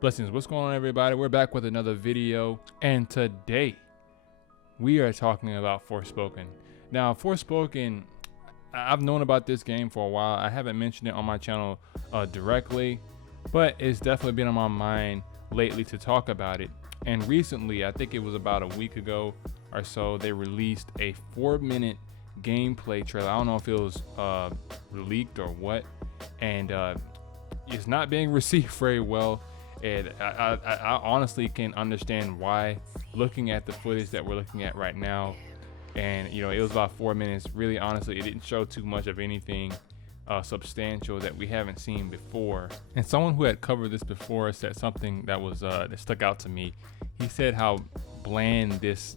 Blessings, what's going on everybody? We're back with another video, and today we are talking about Forspoken. Now Forspoken, I've known about this game for a while. I haven't mentioned it on my channel directly, but it's definitely been on my mind lately to talk about it. And recently, I think it was about a week ago or so, they released a 4-minute gameplay trailer. I don't know if it was leaked or what, and it's not being received very well. And I honestly can understand why, looking at the footage that we're looking at right now. And you know, it was about 4 minutes. Really, honestly, it didn't show too much of anything substantial that we haven't seen before. And someone who had covered this before said something that was that stuck out to me. He said how bland this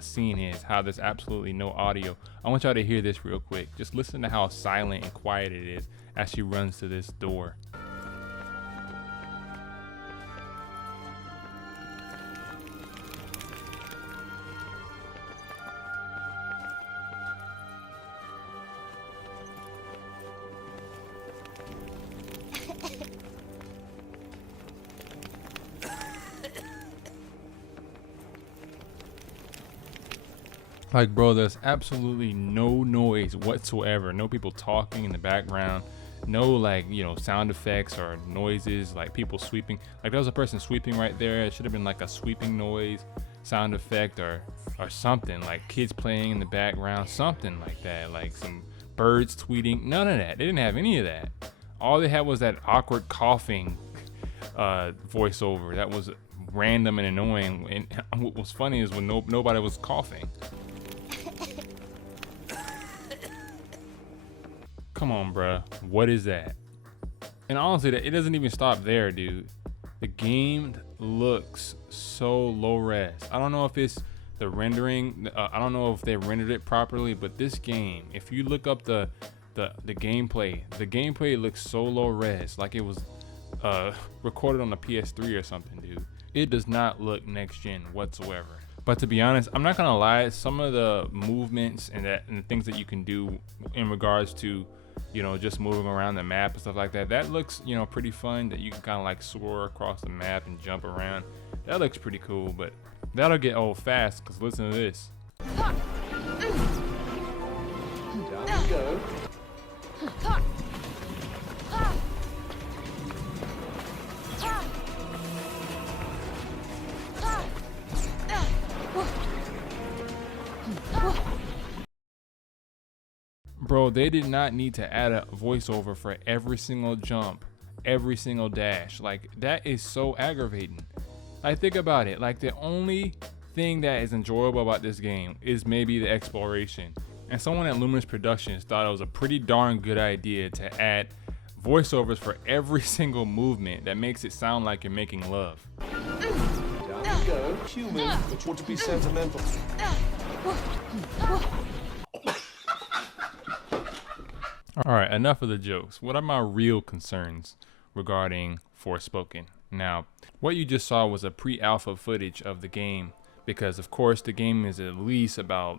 scene is, how there's absolutely no audio. I want y'all to hear this real quick. Just listen to how silent and quiet it is as she runs to this door. Like, bro, there's absolutely no noise whatsoever. No people talking in the background. No, like, you know, sound effects or noises, like people sweeping. Like, there was a person sweeping right there. It should have been like a sweeping noise, sound effect, or something. Like kids playing in the background, something like that. Like some birds tweeting. None of that. They didn't have any of that. All they had was that awkward coughing voiceover. That was random and annoying. And what was funny is when nobody was coughing. Come on, bruh. What is that? And honestly, it doesn't even stop there, dude. The game looks so low res. I don't know if it's the rendering. I don't know if they rendered it properly, but this game, if you look up the gameplay looks so low res, like it was recorded on the PS3 or something, dude. It does not look next gen whatsoever. But to be honest, I'm not gonna lie, some of the movements and the things that you can do in regards to, you know, just moving around the map and stuff like that, that looks, you know, pretty fun. That you can kind of like soar across the map and jump around. That looks pretty cool, but that'll get old fast, because listen to this. Down you go. Bro, they did not need to add a voiceover for every single jump, every single dash. Like, that is so aggravating. Like, think about it. Like, the only thing that is enjoyable about this game is maybe the exploration. And someone at Luminous Productions thought it was a pretty darn good idea to add voiceovers for every single movement that makes it sound like you're making love. Down you go. Human, but you want to be sentimental. All right, enough of the jokes. What are my real concerns regarding Forspoken? Now, what you just saw was a pre-alpha footage of the game, because of course the game is at least about,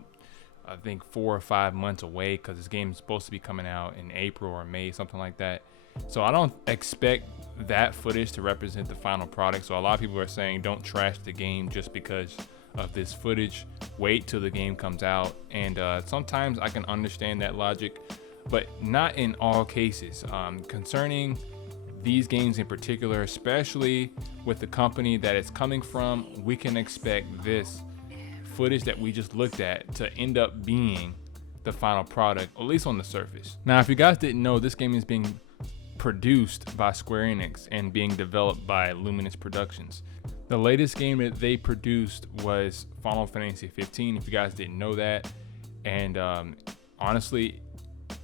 I think, 4 or 5 months away, because this game is supposed to be coming out in April or May, something like that. So I don't expect that footage to represent the final product. So a lot of people are saying don't trash the game just because of this footage. Wait till the game comes out. And sometimes I can understand that logic, but not in all cases. Concerning these games in particular, especially with the company that it's coming from, we can expect this footage that we just looked at to end up being the final product, at least on the surface. Now, if you guys didn't know, this game is being produced by Square Enix and being developed by Luminous Productions. The latest game that they produced was Final Fantasy 15, if you guys didn't know that. And honestly,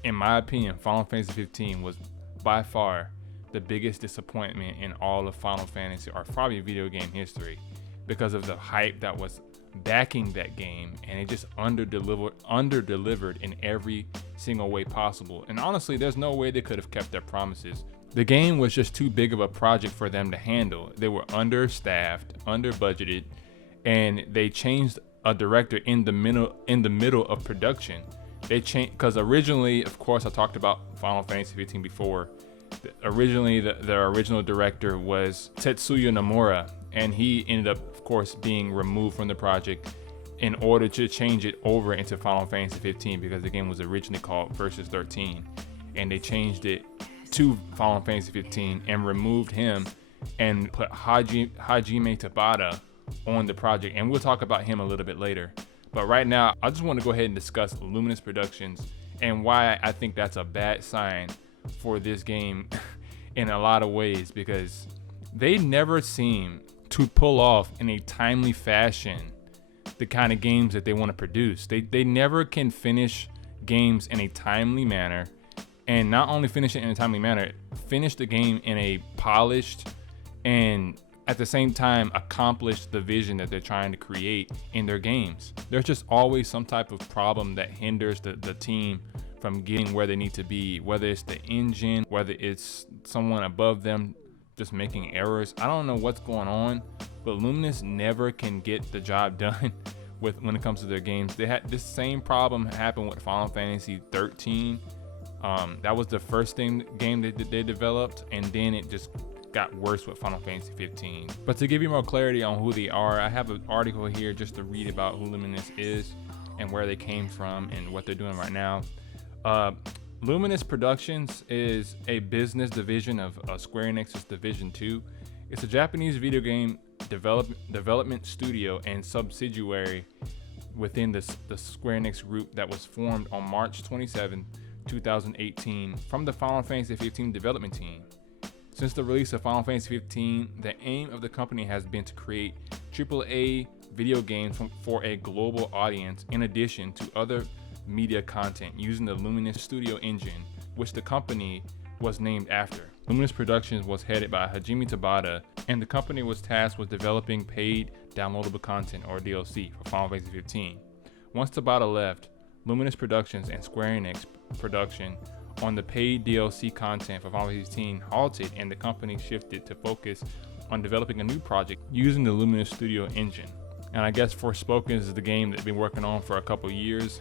in my opinion, Final Fantasy 15 was by far the biggest disappointment in all of Final Fantasy, or probably video game history, because of the hype that was backing that game, and it just under-delivered in every single way possible. And honestly, there's no way they could have kept their promises. The game was just too big of a project for them to handle. They were understaffed, under-budgeted, and they changed a director in the middle of production. They changed, because originally, of course, I talked about Final Fantasy 15 before, Originally, the original director was Tetsuya Nomura, and he ended up, of course, being removed from the project in order to change it over into Final Fantasy 15, because the game was originally called Versus 13, and they changed it to Final Fantasy 15 and removed him and put Hajime Tabata on the project, and we'll talk about him a little bit later. But right now, I just want to go ahead and discuss Luminous Productions and why I think that's a bad sign for this game in a lot of ways, because they never seem to pull off in a timely fashion the kind of games that they want to produce. They never can finish games in a timely manner, and not only finish it in a timely manner, finish the game in a polished and at the same time accomplish the vision that they're trying to create in their games. There's just always some type of problem that hinders the team from getting where they need to be, whether it's the engine, whether it's someone above them just making errors. I don't know what's going on, but Luminous never can get the job done when it comes to their games. They had this same problem happen with Final Fantasy 13. That was the first game they developed, and then it just got worse with Final Fantasy 15. But to give you more clarity on who they are, I have an article here just to read about who Luminous is and where they came from and what they're doing right now. Luminous Productions is a business division of Square Enix's Division 2. It's a Japanese video game development studio and subsidiary within the Square Enix group that was formed on March 27, 2018 from the Final Fantasy 15 development team. Since the release of Final Fantasy 15, the aim of the company has been to create AAA video games for a global audience, in addition to other media content using the Luminous Studio engine, which the company was named after. Luminous Productions was headed by Hajime Tabata, and the company was tasked with developing paid downloadable content, or DLC, for Final Fantasy 15. Once Tabata left, Luminous Productions and Square Enix production on the paid DLC content for Final Fantasy 15 halted, and the company shifted to focus on developing a new project using the Luminous Studio engine. And I guess Forspoken'S is the game that they've been working on for a couple years.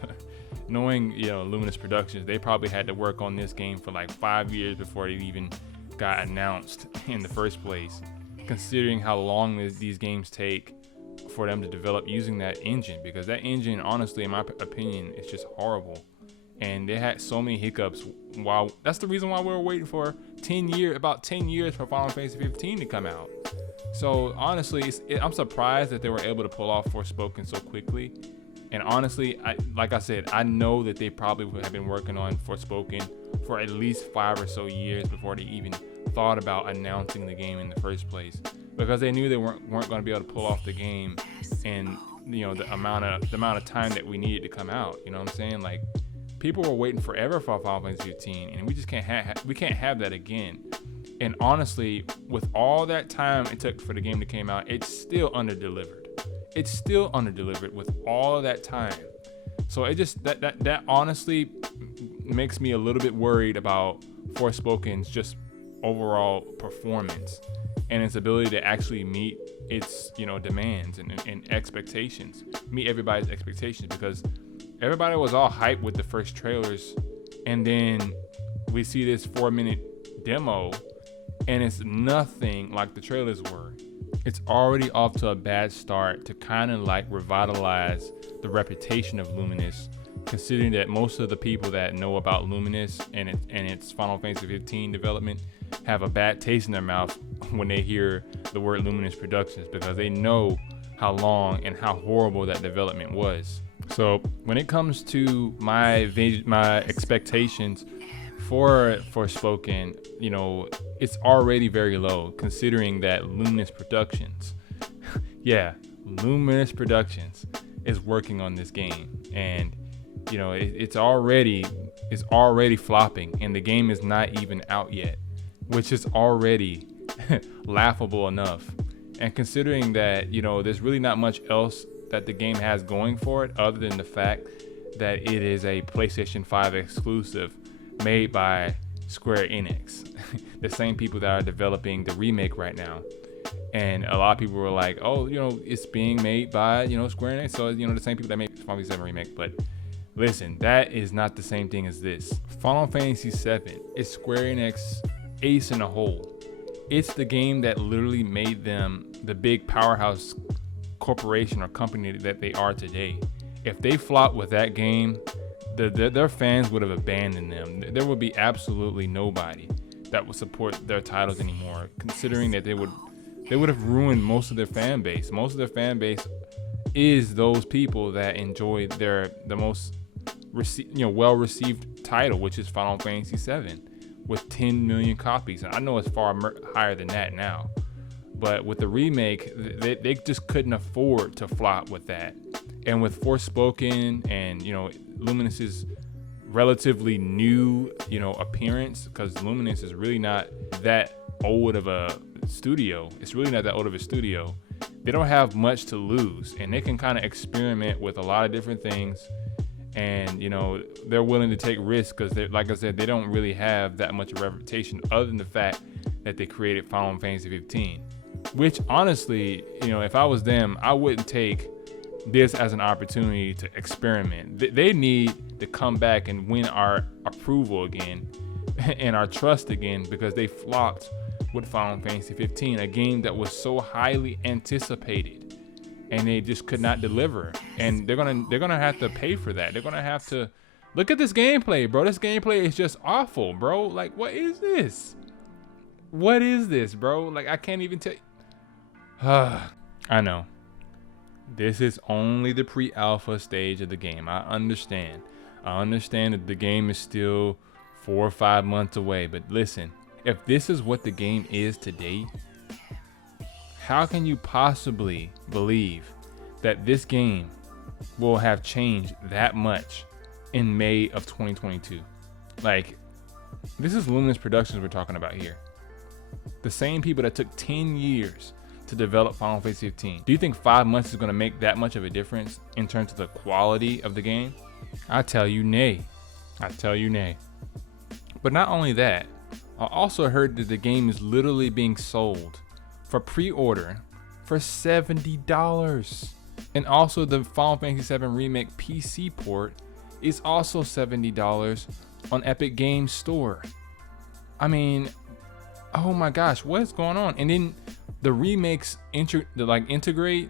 Knowing, Luminous Productions, they probably had to work on this game for like 5 years before it even got announced in the first place, considering how long these games take for them to develop using that engine, because that engine, honestly, in my opinion, is just horrible. And they had so many hiccups. That's the reason why we were waiting for about 10 years for Final Fantasy 15 to come out. So honestly, I'm surprised that they were able to pull off Forspoken so quickly. And honestly, like I said, I know that they probably would have been working on Forspoken for at least 5 or so years before they even thought about announcing the game in the first place, because they knew they weren't going to be able to pull off the game in the amount of time that we needed to come out. You know what I'm saying? Like, people were waiting forever for Final Fantasy 15, and we just can't have that again. And honestly, with all that time it took for the game to come out, it's still underdelivered. It's still underdelivered with all of that time. So it just that honestly makes me a little bit worried about Forspoken's just overall performance and its ability to actually meet its demands and expectations, meet everybody's expectations, because everybody was all hyped with the first trailers, and then we see this 4-minute demo and it's nothing like the trailers were. It's already off to a bad start to kind of like revitalize the reputation of Luminous, considering that most of the people that know about Luminous and its Final Fantasy 15 development have a bad taste in their mouth when they hear the word Luminous Productions, because they know how long and how horrible that development was. So when it comes to my expectations for Forspoken, it's already very low, considering that Luminous Productions, Luminous Productions is working on this game, and it's already flopping, and the game is not even out yet, which is already laughable enough. And considering that there's really not much else that the game has going for it other than the fact that it is a PlayStation 5 exclusive made by Square Enix, the same people that are developing the remake right now. And a lot of people were like, oh, it's being made by Square Enix, so the same people that made Final Fantasy VII remake. But listen, that is not the same thing as this. Final Fantasy VII is Square Enix ace in the hole. It's the game that literally made them the big powerhouse corporation or company that they are today. If they flopped with that game, their fans would have abandoned them. There would be absolutely nobody that would support their titles anymore, considering that they would have ruined most of their fan base. Most of their fan base is those people that enjoy the most well-received title, which is Final Fantasy VII, with 10 million copies. And I know it's far higher than that now, but with the remake, they just couldn't afford to flop with that. And with Forspoken and Luminous's relatively new appearance, because Luminous is really not that old of a studio. It's really not that old of a studio. They don't have much to lose, and they can kind of experiment with a lot of different things. And they're willing to take risks because, like I said, they don't really have that much of a reputation other than the fact that they created Final Fantasy 15. Which honestly, if I was them, I wouldn't take this as an opportunity to experiment. They need to come back and win our approval again and our trust again, because they flopped with Final Fantasy 15, a game that was so highly anticipated, and they just could not deliver. And they're gonna have to pay for that. They're gonna have to look at this gameplay, bro. This gameplay is just awful, bro. Like, what is this? What is this, bro? Like, I can't even tell you. I know. This is only the pre-alpha stage of the game. I understand. I understand that the game is still 4 or 5 months away. But listen, if this is what the game is today, how can you possibly believe that this game will have changed that much in May of 2022? Like, this is Luminous Productions we're talking about here. The same people that took 10 years to develop Final Fantasy 15. Do you think 5 months is going to make that much of a difference in terms of the quality of the game? I tell you nay. I tell you nay. But not only that, I also heard that the game is literally being sold for pre-order for $70. And also the Final Fantasy VII Remake PC port is also $70 on Epic Games Store. I mean, oh my gosh, what is going on? And then the remakes integrate.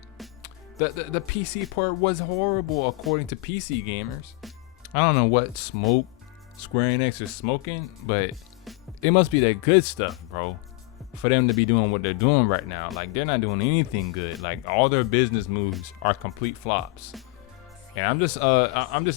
The PC port was horrible according to PC gamers. I don't know what smoke Square Enix is smoking, but it must be that good stuff, bro, for them to be doing what they're doing right now. Like, they're not doing anything good. Like, all their business moves are complete flops. And I'm just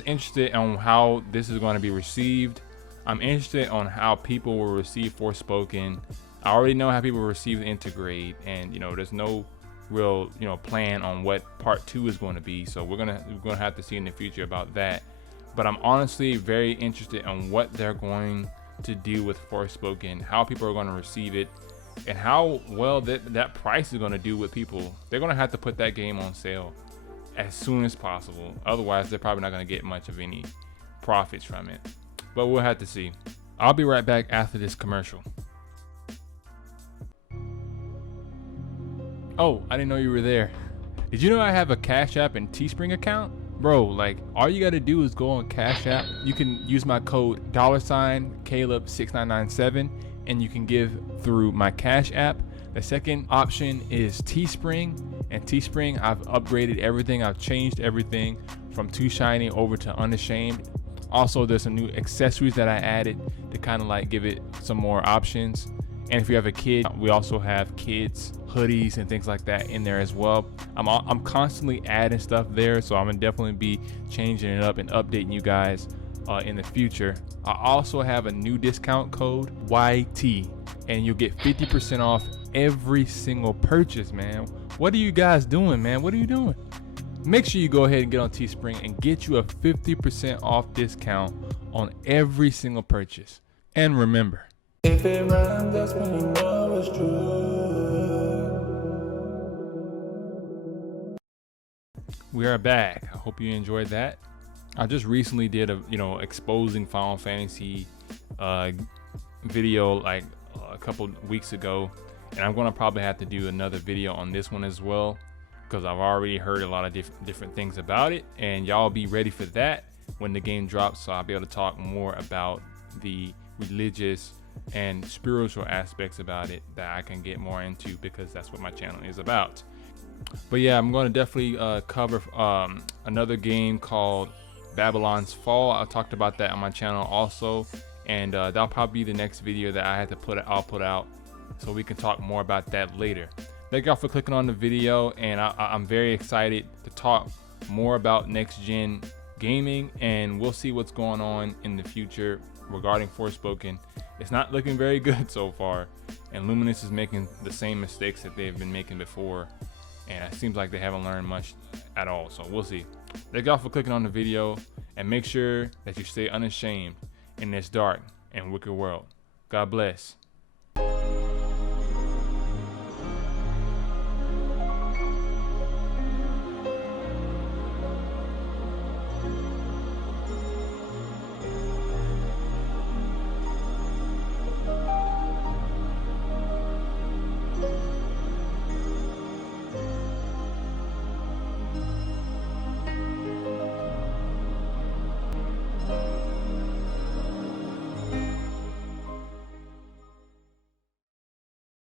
interested on how this is going to be received. I'm interested on how people will receive Forspoken. I already know how people will receive the Integrate, and there's no real plan on what part 2 is going to be. So we're gonna have to see in the future about that. But I'm honestly very interested in what they're going to do with Forspoken, how people are going to receive it, and how well that price is going to do with people. They're going to have to put that game on sale as soon as possible. Otherwise, they're probably not going to get much of any profits from it. But we'll have to see. I'll be right back after this commercial. Oh, I didn't know you were there. Did you know I have a Cash App and Teespring account? Bro, like, all you gotta do is go on Cash App. You can use my code $Caleb6997 and you can give through my Cash App. The second option is Teespring, and Teespring, I've upgraded everything. I've changed everything from Too Shiny over to Unashamed. Also, there's some new accessories that I added to kind of like give it some more options. And if you have a kid, we also have kids hoodies and things like that in there as well. I'm constantly adding stuff there, so I'm gonna definitely be changing it up and updating you guys in the future. I also have a new discount code, YT, and you'll get 50% off every single purchase, man. What are you guys doing, man? What are you doing? Make sure you go ahead and get on Teespring and get you a 50% off discount on every single purchase. And remember, if it rhymes, that's when you know it's true. We are back. I hope you enjoyed that. I just recently did a exposing Final Fantasy video like a couple weeks ago, and I'm gonna probably have to do another video on this one as well, because I've already heard a lot of different things about it, and y'all be ready for that when the game drops, so I'll be able to talk more about the religious and spiritual aspects about it that I can get more into, because that's what my channel is about. But yeah, I'm going to definitely cover another game called Babylon's Fall. I talked about that on my channel also, and that'll probably be the next video that I'll put out, so we can talk more about that later. Thank y'all for clicking on the video, and I'm very excited to talk more about next gen gaming, and we'll see what's going on in the future regarding Forspoken. It's not looking very good so far, and Luminous is making the same mistakes that they've been making before, and it seems like they haven't learned much at all, so we'll see. Thank y'all for clicking on the video, and make sure that you stay unashamed in this dark and wicked world. God bless.